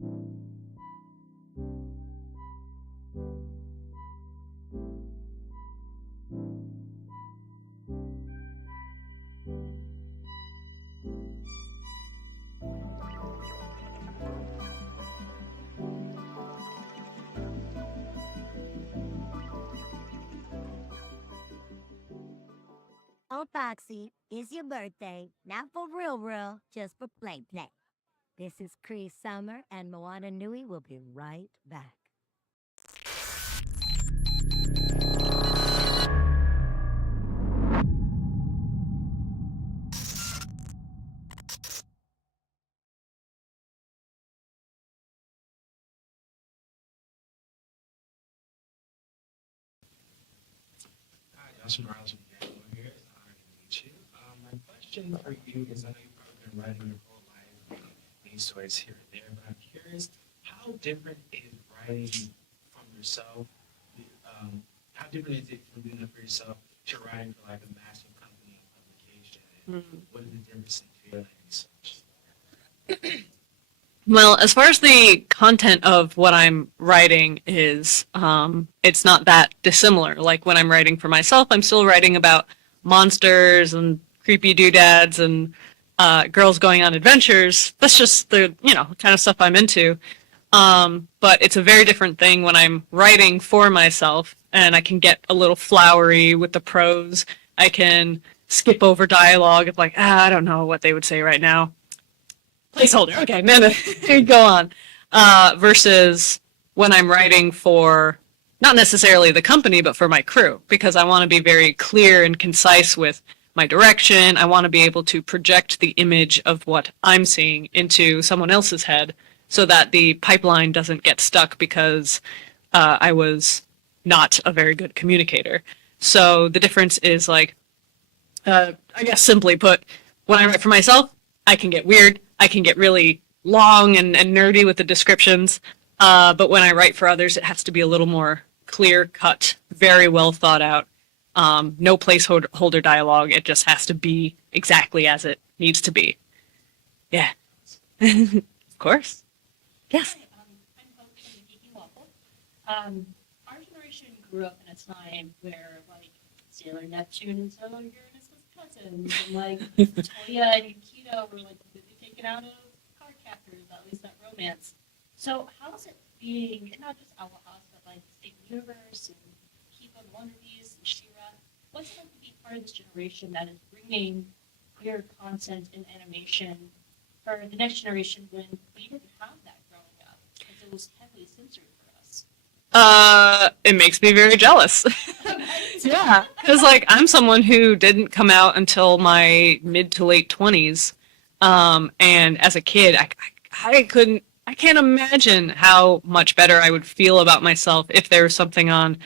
Oh, Foxy, it's your birthday. Not for real, just for play. This is Cree Summer, and Moana Nui will be right back. Hi, Sunaree Tanmanatragul here. It's an honor to meet you. My question for you is, I know you've probably been writing your whole life, these stories here and there, but I'm curious, how different is writing from yourself? How different is it from doing it for yourself to writing for like a massive company and publication? And what is the difference in feeling and such? Well, as far as the content of what I'm writing is, it's not that dissimilar. Like when I'm writing for myself, I'm still writing about monsters and creepy doodads and girls going on adventures. That's just the, kind of stuff I'm into. But it's a very different thing when I'm writing for myself and I can get a little flowery with the prose. I can skip over dialogue of like, I don't know what they would say right now. Placeholder. Okay, man, go on. Versus when I'm writing for not necessarily the company, but for my crew, because I want to be very clear and concise with my direction. I want to be able to project the image of what I'm seeing into someone else's head so that the pipeline doesn't get stuck because I was not a very good communicator. So the difference is like, I guess simply put, when I write for myself, I can get weird. I can get really long and nerdy with the descriptions. But when I write for others, it has to be a little more clear cut, very well thought out. No placeholder dialogue. It just has to be exactly as it needs to be. Yeah. Of course. Yes. Hi, I'm Coach from the Geeky Waffle. Our generation grew up in a time where, like, Sailor Neptune and Sailor Uranus was cousins, and, like, Toya and Yukito were, like, completely taken out of card captors, at least that romance. So how is it being, and not just Owl House, but, like, Steven Universe and Kiba the Wonder Beast and She-Ra? What's it like to be part of this generation that is bringing queer content and animation for the next generation when we didn't have that growing up because it was heavily censored for us? It makes me very jealous. Yeah, because like I'm someone who didn't come out until my mid to late 20s, and as a kid, I can't imagine how much better I would feel about myself if there was something on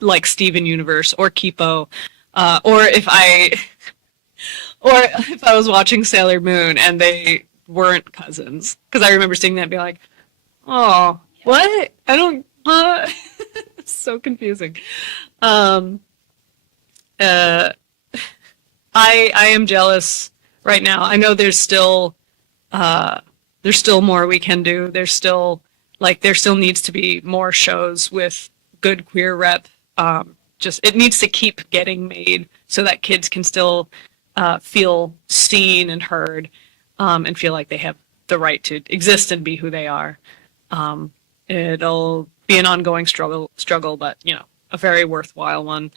like Steven Universe or Kipo, or if I was watching Sailor Moon and they weren't cousins, because I remember seeing that and being like, oh, what? I don't. It's so confusing. I am jealous right now. I know there's still more we can do. There still needs to be more shows with good queer rep. Just it needs to keep getting made so that kids can still feel seen and heard, and feel like they have the right to exist and be who they are. It'll be an ongoing struggle, but a very worthwhile one.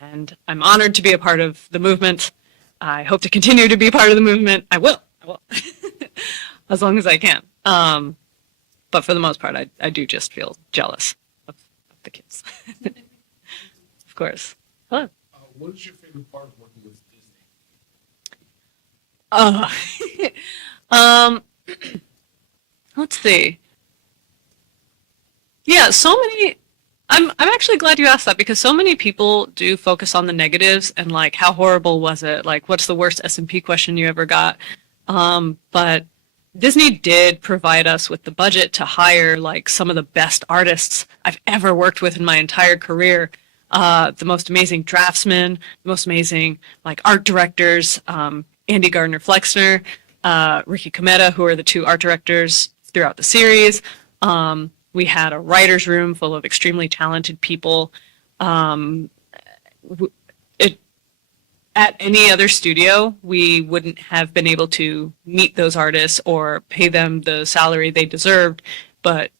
And I'm honored to be a part of the movement. I hope to continue to be a part of the movement. I will, as long as I can. But for the most part, I do just feel jealous of the kids. Of course. Hello. What is your favorite part of working with Disney? Let's see. Yeah, so many. I'm actually glad you asked that because so many people do focus on the negatives and like how horrible was it? Like what's the worst S&P question you ever got? But Disney did provide us with the budget to hire like some of the best artists I've ever worked with in my entire career. The most amazing draftsmen, the most amazing like art directors, Andy Gardner Flexner, Ricky Cometa, who are the two art directors throughout the series. We had a writer's room full of extremely talented people. At any other studio, we wouldn't have been able to meet those artists or pay them the salary they deserved, but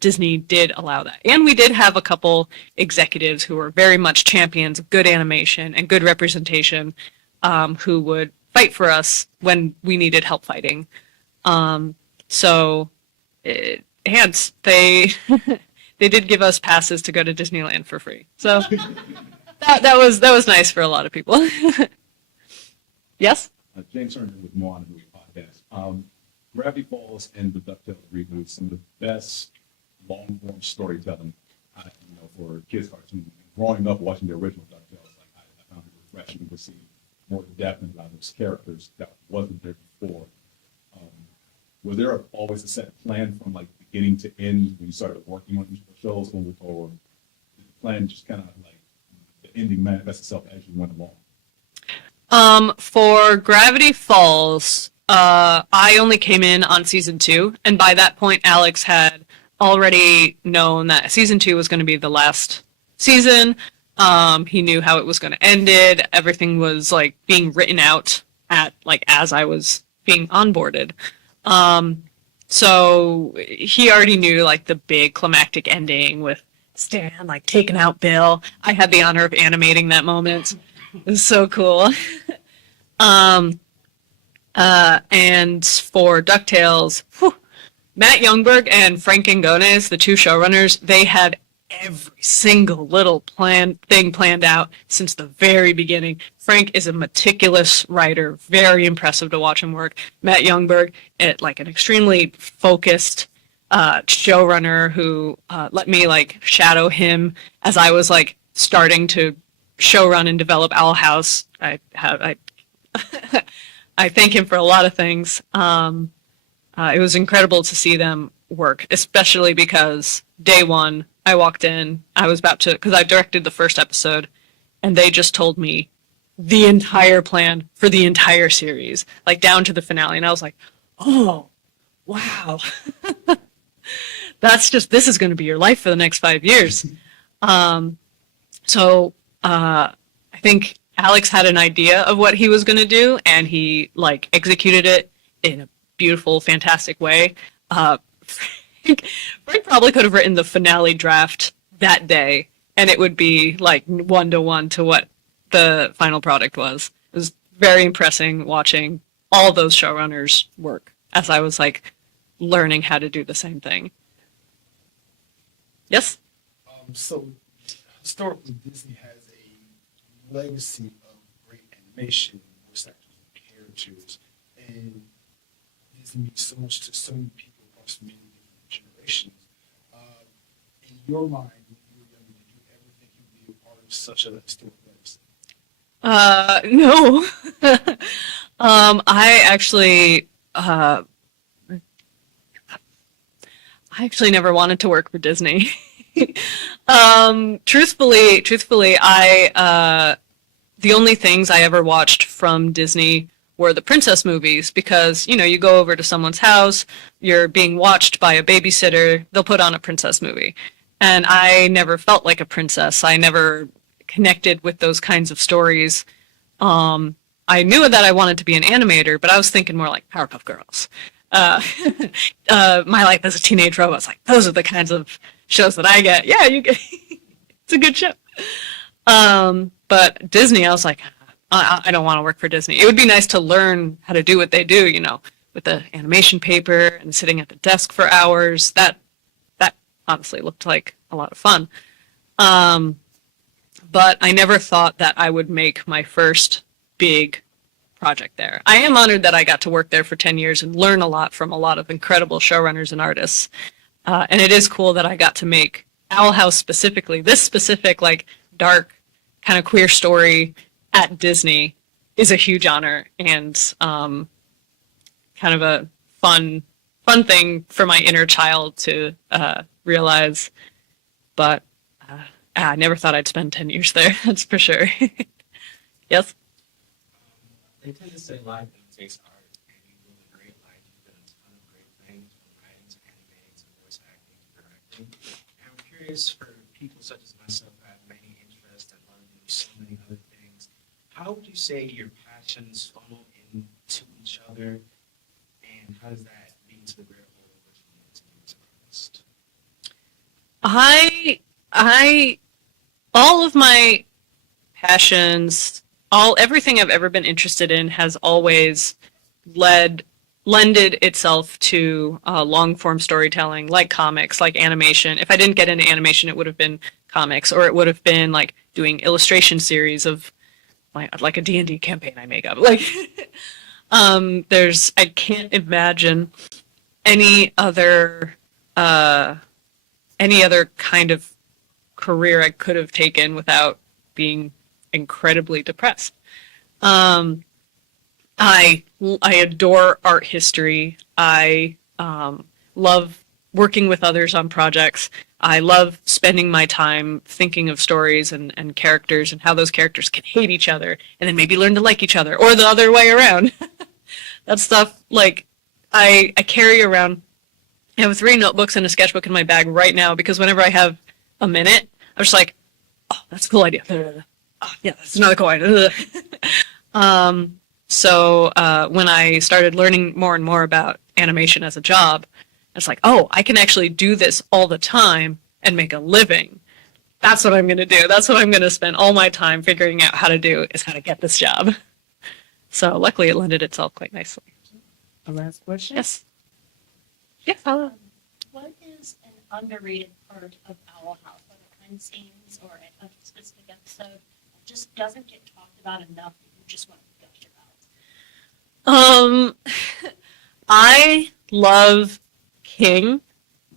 Disney did allow that. And we did have a couple executives who were very much champions of good animation and good representation, who would fight for us when we needed help fighting. Hands, they they did give us passes to go to Disneyland for free. So that was nice for a lot of people. Yes? James Herndon with Moana Nui Podcast. Gravity Falls and the DuckTales reboot, some of the best long-form storytelling, for kids cartoons. Growing up watching the original DuckTales, I found it refreshing to see more depth in a lot of those characters that wasn't there before. Was there always a set plan from like beginning to end when you started working on these shows, or did the plan just kind of like the ending manifest itself as you went along? For Gravity Falls, I only came in on season 2, and by that point, Alex had already known that season 2 was going to be the last season. He knew how it was going to end. Everything was like being written out as I was being onboarded. So he already knew like the big climactic ending with Stan like taking out Bill. I had the honor of animating that moment. It was so cool. And for DuckTales, Matt Youngberg and Frank Angones, the two showrunners, they had every single little thing planned out since the very beginning. Frank is a meticulous writer, very impressive to watch him work. Matt Youngberg, an extremely focused showrunner who let me like shadow him as I was like starting to showrun and develop Owl House. I thank him for a lot of things. It was incredible to see them work, especially because day one, I walked in, I was about to, because I directed the first episode, and they just told me the entire plan for the entire series, like down to the finale. And I was like, oh, wow. This is going to be your life for the next 5 years. So I think Alex had an idea of what he was going to do, and he like executed it in a beautiful, fantastic way. Frank probably could have written the finale draft that day, and it would be like 1-to-1 to what the final product was. It was very impressive watching all those showrunners work as I was like learning how to do the same thing. Yes? So historically, Disney has a legacy of great animation, voice actors, and characters, and Disney means so much to so many people across many different generations. In your mind, when you were young, did you ever think you'd be a part of such a historic legacy? No. I actually never wanted to work for Disney. Truthfully, the only things I ever watched from Disney were the princess movies, because, you go over to someone's house, you're being watched by a babysitter, they'll put on a princess movie. And I never felt like a princess. I never connected with those kinds of stories. I knew that I wanted to be an animator, but I was thinking more like Powerpuff Girls. My Life as a Teenage Robot. I was like, those are the kinds of shows that I get. Yeah, you get. It's a good show. But Disney, I was like, I don't want to work for Disney. It would be nice to learn how to do what they do, with the animation paper and sitting at the desk for hours. That honestly looked like a lot of fun. But I never thought that I would make my first big project there. I am honored that I got to work there for 10 years and learn a lot from a lot of incredible showrunners and artists. And it is cool that I got to make Owl House specifically, this specific, like, dark, kind of queer story at Disney is a huge honor, and kind of a fun thing for my inner child to realize. But I never thought I'd spend 10 years there, that's for sure. Yes? They tend to say life imitates art, and you've really great life. You've done a ton of great things from writing to curious for people such as myself who have many interests and love to do so many other things. How would you say your passions funnel into each other, and how does that lead to the greater whole of what you want to do as an artist? I all of my passions, everything I've ever been interested in has always lended itself to long form storytelling, like comics, like animation. If I didn't get into animation, it would have been comics, or it would have been like doing illustration series of like a D&D campaign I make up. Like I can't imagine any other kind of career I could have taken without being incredibly depressed. I adore art history. I love working with others on projects. I love spending my time thinking of stories and characters and how those characters can hate each other and then maybe learn to like each other, or the other way around. That stuff, like, I carry around. I have 3 notebooks and a sketchbook in my bag right now because whenever I have a minute, I'm just like, oh, that's a cool idea. Oh, yeah, that's another cool idea. So when I started learning more and more about animation as a job, it's like, oh, I can actually do this all the time and make a living. That's what I'm going to do. That's what I'm going to spend all my time figuring out how to do, is how to get this job. So luckily it lended itself quite nicely. A last question? Yes. Yes, hello. What is an underrated part of Owl House, whether behind the scenes or a specific episode, that just doesn't get talked about enough that you just want to gush about? I love King,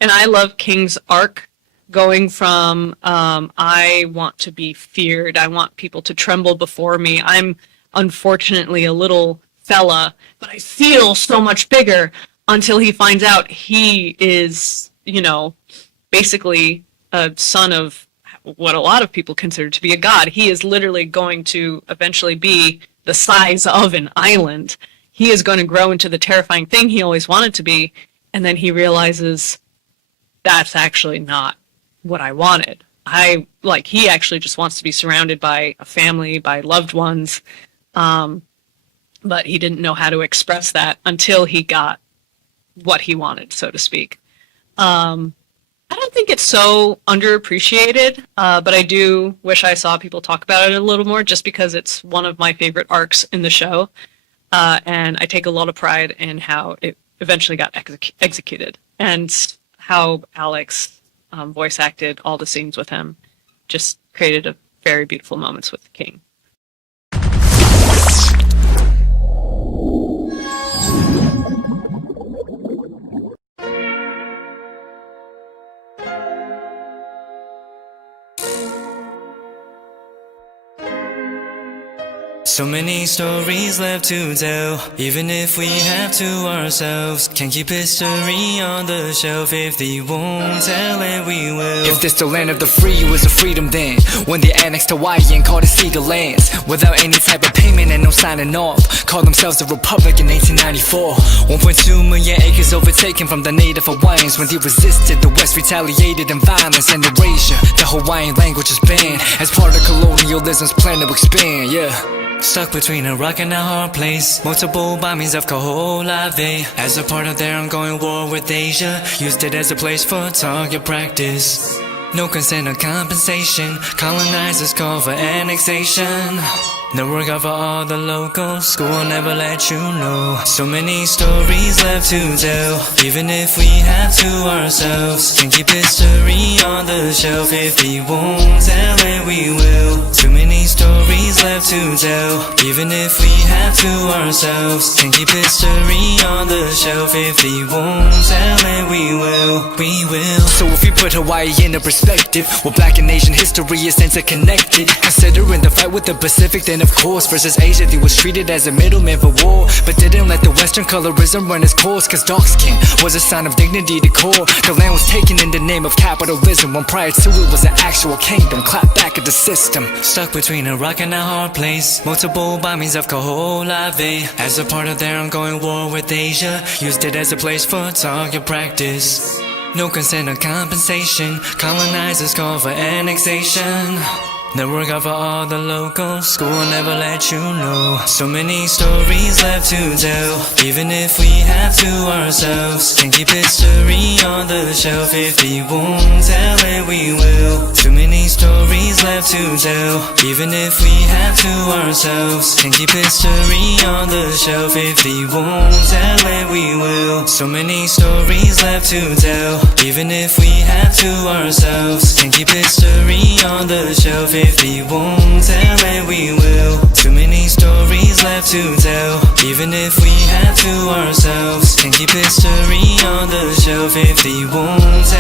and I love King's arc, going from I want to be feared, I want people to tremble before me. I'm unfortunately a little fella, but I feel so much bigger, until he finds out he is, basically a son of what a lot of people consider to be a god. He is literally going to eventually be the size of an island. He is going to grow into the terrifying thing he always wanted to be, and then he realizes that's actually not what I wanted. He actually just wants to be surrounded by a family, by loved ones, but he didn't know how to express that until he got what he wanted, so to speak. I don't think it's so underappreciated, but I do wish I saw people talk about it a little more, just because it's one of my favorite arcs in the show, and I take a lot of pride in how it eventually got executed, and how Alex voice acted all the scenes with him. Just created a very beautiful moments with the King. So many stories left to tell, even if we have to ourselves. Can't keep history on the shelf. If they won't tell it, we will. If this the land of the free, it was a freedom then, when they annexed Hawaii and called it Cedar Lands, without any type of payment and no signing off. Called themselves the Republic in 1894. 1.2 million acres overtaken from the native Hawaiians. When they resisted, the West retaliated in violence and erasure. The Hawaiian language is banned as part of colonialism's plan to expand, yeah. Stuck between a rock and a hard place. Multiple bombings of Kaho'olawe as a part of their ongoing war with Asia. Used it as a place for target practice. No consent or compensation. Colonizers call for annexation. No regard for all the locals. School will never let you know. So many stories left to tell, even if we have to ourselves. Can keep history on the shelf. If they won't tell it, we will. Too many stories left to tell, even if we have to ourselves. Can keep history on the shelf. If they won't tell it, we will. We will. So if we put Hawaii into perspective, well, Black and Asian history is interconnected. Considering the fight with the Pacific, then of course versus Asia, they was treated as a middleman for war, but didn't let the Western colorism run its course. Cause dark skin was a sign of dignity to core. The land was taken in the name of capitalism, when prior to it was an actual kingdom. Clap back at the system. Stuck between a rock and a hard place. Multiple bombings of Kaho'olawe as a part of their ongoing war with Asia. Used it as a place for target practice. No consent or compensation. Colonizers call for annexation. Network out for all the locals. School will never let you know. So many stories left to tell. Even if we have to ourselves. Can keep history on the shelf. If we won't tell it, we will. Too many stories left to tell. Even if we have to ourselves. Can keep history on the shelf. If we won't tell it, we will. So many stories left to tell. Even if we have to ourselves. Can keep history on the shelf. If we won't tell it, we will. Too many stories left to tell. Even if we have to ourselves. Can keep history on the shelf. If we won't tell